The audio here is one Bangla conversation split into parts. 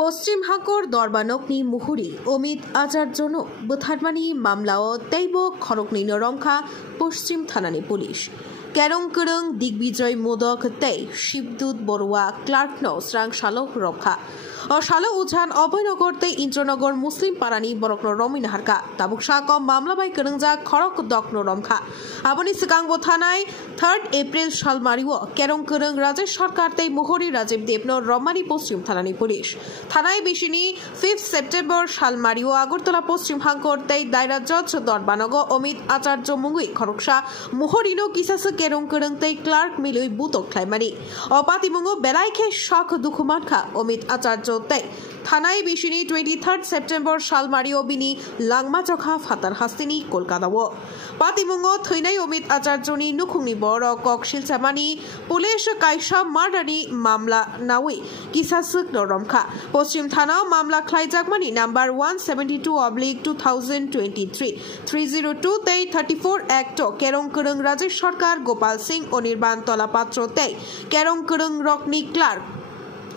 পশ্চিম হাকর দরবানকনি মুহুরি অমিত আচার্যনো বুথারমানি মামলাও তৈব খরকনি নরংখা পশ্চিম থানানি পুলিশ কেরং করং দিগ্বিজয় মোদক তৈ শিবদূত বড়ুয়া ক্লার্ক ন স্রাং সালো রক্ষা সালো উজান অভয়নগর তৈ ইন্দ্রনগর মুসলিম পারানি বরকন রমিন হারকা তাবুক সাকম মামলা বাই করংজা খরক দকন রমখা আবনি সিকাংবো থানায় 3 এপ্রিল সালমারিও কেরং করং রাজেশ সরকার তৈ মুহুরি রাজীব দেবন রমানি পশ্চিম থানানি পুলিশ থানায় বিশিনি 5 সেপ্টেম্বর সালমারিও আগরতলা পশ্চিম হাঙ্কর তৈ দায়রা জজ দরবানগ অমিত আচার্য মুঙ্গুই খরকসা মুহুরিনো কিসাস কেরং করং তৈ ক্লার্ক মিলুই বুতক খ্লাইমানি অপাতিমুঙ্গো বেলাইখে শখ দুখুমানখা অমিত আচার্য তৈ থানায় বিশিনি 23 সেপ্টেম্বর সালমারিও বিনি লাংমা চখা ফাতার হাস্তিনি কলকাতাও পাতিমুঙ্গো থৈনাই অমিত আচার্যনি নুখুংনি বড় কক শিলচামানি পুলিশ কাইসা মার্ডারনি মামলা নাওই কিসাসুক নরমখা পশ্চিম থানাও মামলা খ্লাইজাকমানি নাম্বার 172/2023 302 তৈ 34 অ্যাক্ট কেরং করং রাজেশ সরকার গোপাল সিং অনির্বাণ তলাপাত্র তৈ কেরং করং রকনি ক্লার্ক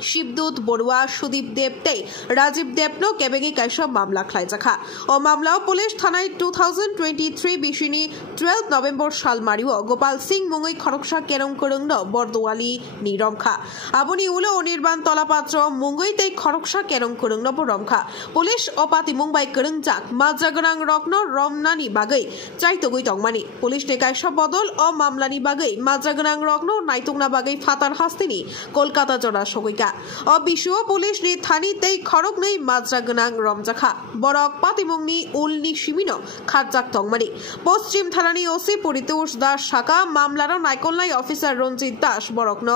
শিবদূত বড়ুয়া সুদীপ দেব তৈ রাজীব দেবনো কেবেগি কাইসব মামলা খ্লাইজাখা ও মামলাও পুলিশ থানায় 2023 বিশিনি 12 নভেম্বর সালমারিও গোপাল সিং মুঙ্গুই খরকসা কেরং করং ন বরদোয়ালি নিরমখা আবনি উলো অনির্বাণ তলাপাত্র মুঙ্গুই তৈ খরকসা কেরং করং ন রমখা পুলিশ অপাতি মুম্বাই করং জাক মাজাগরাং রকন রমনানি বাগৈ চাইতগুই তংমানি পুলিশ নে কাইসব বদল ও মামলানি বাগৈ মাজাগরাং রকন নাইতংনা বাগৈ ফাতার হাস্তিনি কলকাতা জড়া সগৈকা অবিশ্ব পুলিশ নি থানি তৈ খরক নেই মাজরা গনাং রমজাখা বরক পাতিমুংনি উলনি সিমিনো খারজাক তংমানি পশ্চিম থানানি ওসি পরিতোষ দাস শাখা মামলার নাইকলনাই অফিসার রঞ্জিত দাস বরকন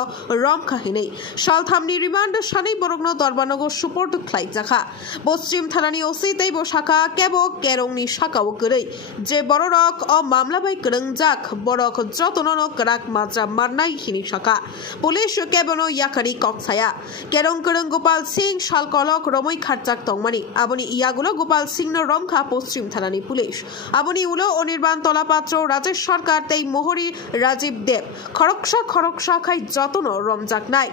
রমখাহিনে সালথামনি রিমান্ড সানি বরকন দরবানগর সুপোর্ট খ্লাইজাখা পশ্চিম থানানি ওসি তৈব শাখা কেব কেরংনি শাখাও গরৈ যে বড়রক ও মামলা বাই করং জাক বরক যতনন করাক মাজরা মারনাই হিনি শাখা পুলিশ কেবনো ইয়াকারি ককছায়া কেরং করং গোপাল সিং শালকলক রমই খারজাক তংমানি আবনি ইয়াগুলো গোপাল সিং ন রমখা পশ্চিম থানানি পুলিশ আবনি উলো অনির্বাণ তলাপাত্র রাজেশ সরকার তৈ মোহরি রাজীব দেব খরকসা খাই যতন রমজাক নাই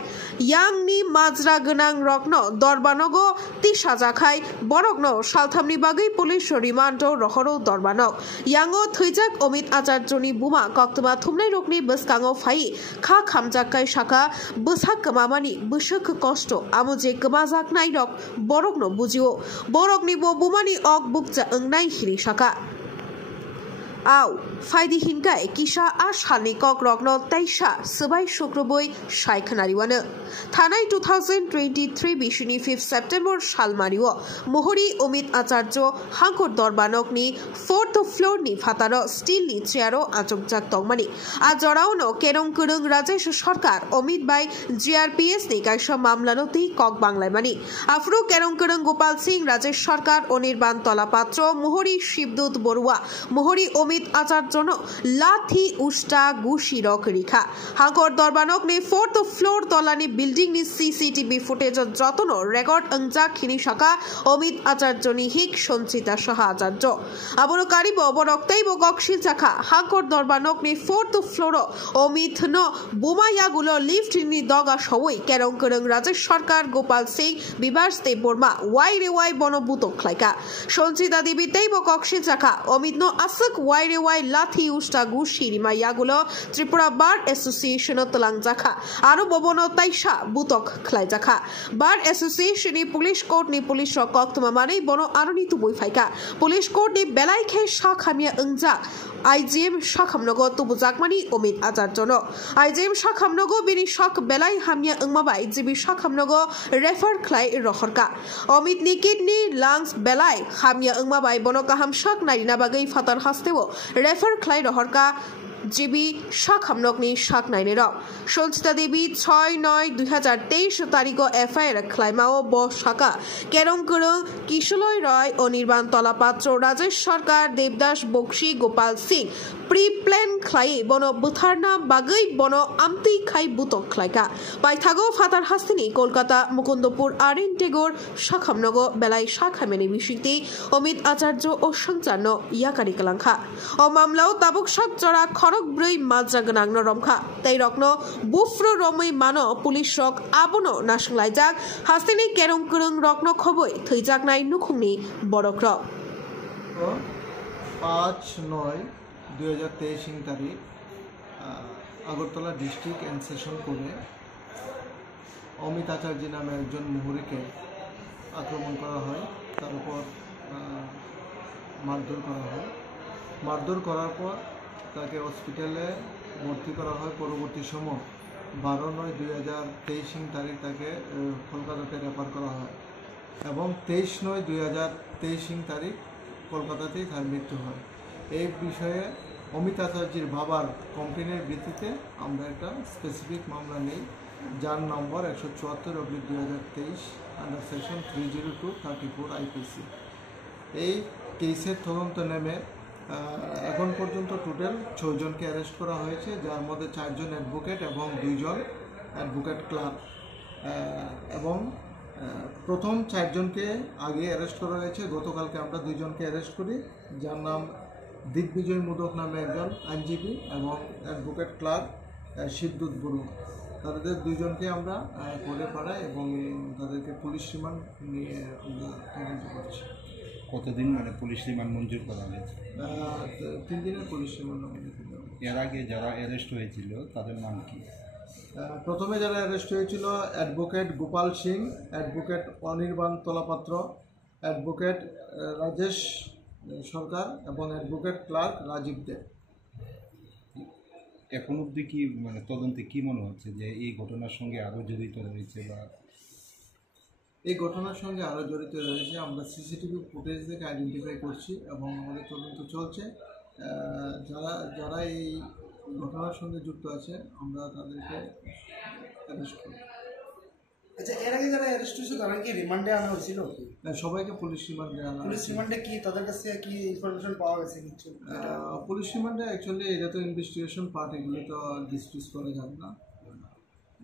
ইয়াংনি মাজরা গনাং রকন দরবানগ তিসাজা খাই বরকন সালথামনি বাগৈ police remand রহর দরবানক Yango থৈজাক Amit আচার্যনি বুমা কক্তমা থুমনাই রকনি বসকাঙ্গো phi খা খামজাকাই শাখা বসাক কমামানি বসক কষ্ট আমুজে গমাজাক নাই রক বরক ন বুঝিও বরক নিবো বুমানি অক বুকজা ওংনাই হিনি শাখা আও ফাইদি হিনকাই কিসা আর সালনি কক রকন তাইসা সবাই শুক্রবই সাইখানারিওয়ানো থানায় 2023 বিশিনি 5 সেপ্টেম্বর সালমারিও মোহরি অমিত আচার্য হাঙ্কর দরবানকনি 4th ফ্লোর নি ফাতার স্টিল নি চেয়ারও আচকজাক তংমানি আ জড়াওন কেরং করং রাজেশ সরকার অমিত বাই জিআরপিএস নি কাইসা মামলানতি কক বাংলায় মানি আফরু কেরং করং গোপাল সিং রাজেশ সরকার অনির্বাণ তলাপাত্র মোহরি শিবদূত বড়ুয়া মোহরি অমিত আচার্য লাথি উষ্টা গুশি রক রেখা হাঙ্কর দরবানক নে 4th ফ্লোর তলানি বিল্ডিং নি সিসিটিভি ফুটেজ যতন রেকর্ড অংজাক খিনি শাখা অমিত আচার্য নি হিক সঞ্চিতা সাহা আচার্য আবনো কারিব বরক তৈব গকশিল চাখা হাঙ্কর দরবানক নে 4th ফ্লোর অমিত ন বোমাইয়াগুলো লিফট নি দগা সবই কেরং করং রাজেশ সরকার গোপাল সিং বিভাস দেব বর্মা ওয়াই রে ওয়াই বনবুতক খ্লাইকা সঞ্চিতা দেবী তৈব গকশিল চাখা অমিত ন আসক ওয়াই রে ওয়াই লাথি উষ্টা গুশি রিমাইয়াগুলো ত্রিপুরা বার অ্যাসোসিয়েশন তলাংজাখা আরো ববন তাইসা বুতক খ্লাইজাখা বার অ্যাসোসিয়েশন পুলিশ কোর্ট নি পুলিশ কক্তমা মানে বন আরনি তুবই ফাইকা পুলিশ কোর্ট নি বেলাইখে শাখামিয়া ওংজাক আইজিএম শাখামনগ তুবুজাকমানি অমিত আচার্য আইজিএম শাখামনগ বিনি শখ বেলাই হামিয়া ওংমাবাই জিবি শাখামনগ রেফার খ্লাই রহরকা অমিত নি কিডনি লাংস বেলাই হামিয়া ওংমাবাই বন কাহাম শখ নাইনা বাগৈ ফাতার হাসতেও রেফার খ্লাই রহরকা জিবি শাখামনগনি শাক নাইনের সঞ্চিতা দেবী 6/9/2023 তারিখ এফআইআর খ্লাইমাও ব শাখা কেরং করং কিশলয় রায় অনির্বাণ তলাপাত্র রাজেশ সরকার দেবদাস বক্সি গোপাল সিং প্রি প্ল্যান খ্লাই বন বুথারনা বাগৈ বন আমতি খাই বুতক খ্লাইকা পাইথাগো ফাতার হাস্তিনি কলকাতা মুকুন্দপুর আরিন টেগোর শাখামনগ বেলাই শাখামেনি বিশিতি অমিত আচার্য ও সঞ্চান্ন ইয়াকারি কালাংখা ও মামলাও তাবুক শক জড়া খর sorok brei majra ganang no romkha tei rokno bufro romoi mano police rok abono nasanglajak hasteni kerong kerong rokno khoboi theijaknai nukhungni borok rok 5/9/2023 তারিখ আগরতলা ডিস্ট্রিক্ট অ্যান্ড সেশন কোর্টে অমিত আচার্য নামে একজন মুহুরীকে আক্রমণ করা হয়, তার উপর মারধর করা হয়। মারধর করার পর তাকে হসপিটালে ভর্তি করা হয়। পরবর্তী সময় 12/9/2023 তারিখ তাকে কলকাতাতে রেফার করা হয় এবং 23/9/2023 তারিখ কলকাতাতেই তার মৃত্যু হয়। এই বিষয়ে অমিত আচার্যের বাবার কমপ্লেনের ভিত্তিতে আমরা একটা স্পেসিফিক মামলা নেই, যার নম্বর 174/2023 আন্ডার সেকশন 302/34 আইপিসি। এই কেসের তদন্ত নেমে এখন পর্যন্ত টোটাল 6 জনকে অ্যারেস্ট করা হয়েছে, যার মধ্যে 4 জন অ্যাডভোকেট এবং 2 জন অ্যাডভোকেট ক্লার্ক। এবং প্রথম 4 জনকে আগে অ্যারেস্ট করা হয়েছে। গতকালকে আমরা 2 জনকে অ্যারেস্ট করি, যার নাম দিগ্বিজয় মোদক নামে একজন আইনজীবী এবং অ্যাডভোকেট ক্লার্ক শিবদূত বড়ুয়া। তাদের 2 জনকে আমরা কোর্টে পাঠাই এবং তাদেরকে পুলিশ রিমান্ড নিয়ে আমরা তদন্ত করছি। কতদিন পুলিশ রিমান্ড মঞ্জুর করা হয়েছে? 3 দিনের পুলিশ রিমান্ড আমাদের। এর আগে যারা অ্যারেস্ট হয়েছিল তাদের নাম কি? প্রথমে যারা অ্যারেস্ট হয়েছিল advocate Gopal Singh, advocate Anirban Talapatra, advocate Rajesh Sarkar এবং অ্যাডভোকেট ক্লার্ক রাজীব দে। এখন অবধি কি তদন্তে কি মনে হচ্ছে যে এই ঘটনার সঙ্গে আরও জড়িত রয়েছে বা এই ঘটনার সঙ্গে আরও জড়িত রয়েছে? আমরা সিসিটিভি ফুটেজ থেকে আইডেন্টিফাই করছি এবং আমাদের তদন্ত চলছে। যারা এই ঘটনার সঙ্গে যুক্ত আছে আমরা তাদেরকে অ্যারেস্ট করব। আচ্ছা, এর আগে যারা অ্যারেস্ট হয়েছে তারা কি রিমান্ডে আনা হয়েছিল? সবাইকে পুলিশ রিমান্ডে আনা। পুলিশ রিমান্ডে কি তাদের কাছে কি ইনফরমেশন পাওয়া গেছে কিছু? পুলিশ রিমান্ডে অ্যাকচুয়ালি এটা তো ইনভেস্টিগেশন পার্ট, এগুলো তো ডিসকাস করা যাবে না,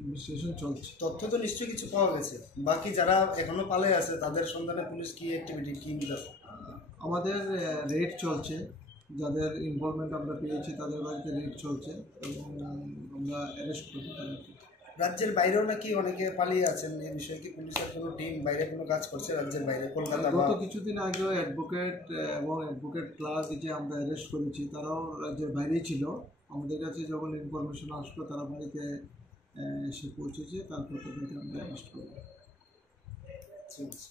ইনভেস্টিগেশন চলছে। তথ্য তো নিশ্চয়ই কিছু পাওয়া গেছে। বাকি যারা এখনো পালায় আছে তাদের সন্ধানে পুলিশ কি অ্যাক্টিভিটি কি আছে? আমাদের রেড চলছে, যাদের ইনভলভমেন্ট আমরা পেয়েছি তাদের বাড়িতে রেড চলছে এবং আমরা অ্যারেস্ট করছি তাদেরকে। রাজ্যের বাইরেও নাকি অনেকে পালিয়ে আছেন, এই বিষয়ে কি পুলিশের কোনো টিম বাইরে কোনো কাজ করছে রাজ্যের বাইরে? কলকাতা গত কিছুদিন আগেও অ্যাডভোকেট এবং অ্যাডভোকেট ক্লার্ক যে আমরা অ্যারেস্ট করেছি তারাও রাজ্যের বাইরেই ছিল। আমাদের কাছে যখন ইনফরমেশন আসলো তারা বাড়িতে এসে পৌঁছেছে, তারপর তাদেরকে আমরা অ্যারেস্ট করব। ঠিক আছে।